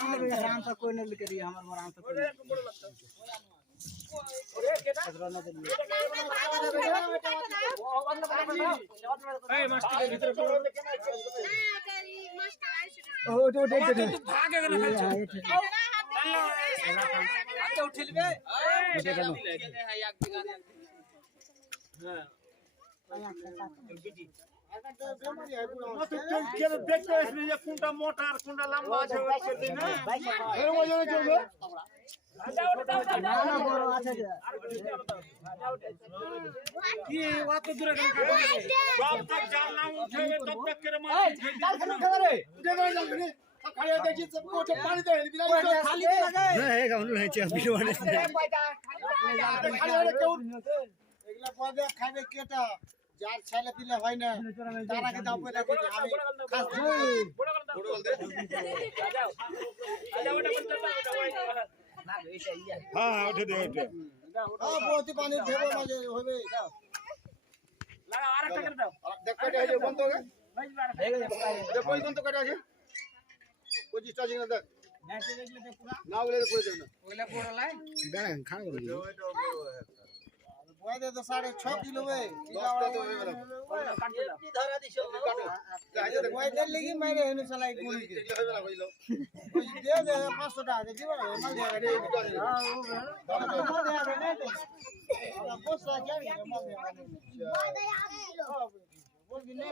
आराम से कोई नहीं करिए हमार आराम से मोटा लंबा খাবে কেটা যার ছেলে পিলে হয় না তার আগে দাও পয়লা দিবি আমি খাস হ্যাঁ ওঠে দে ওঠে বহুতি পানি দেব মাঝে হবে লাগা আরেকটা করে দাও দেখ কয়টা হয়ে বন্ধ হবে হয়ে গেছে দেখ কই বন্ধ কয়টা আছে 25টা জিনিস দেখ ম্যাচে দেখলে দেখ পুরো না বলে পুরো দেব না ওইলা পুরো লাই দাঁড়া খান করে দিও ওই দে তো 6.5 কিলো বে 10টা তো হয়ে গেল কাট দে কি ধরা দিছো কাটো ওই দে লাগি মাইরে হেনু চালাই গুলি কে হয়ে গেল হইলো ওই দে দে 500 টাকা দে দিবা মাল দে রে হ্যাঁ ও মাল দে রে নে বস আ যাবি মাল দে বল দিলে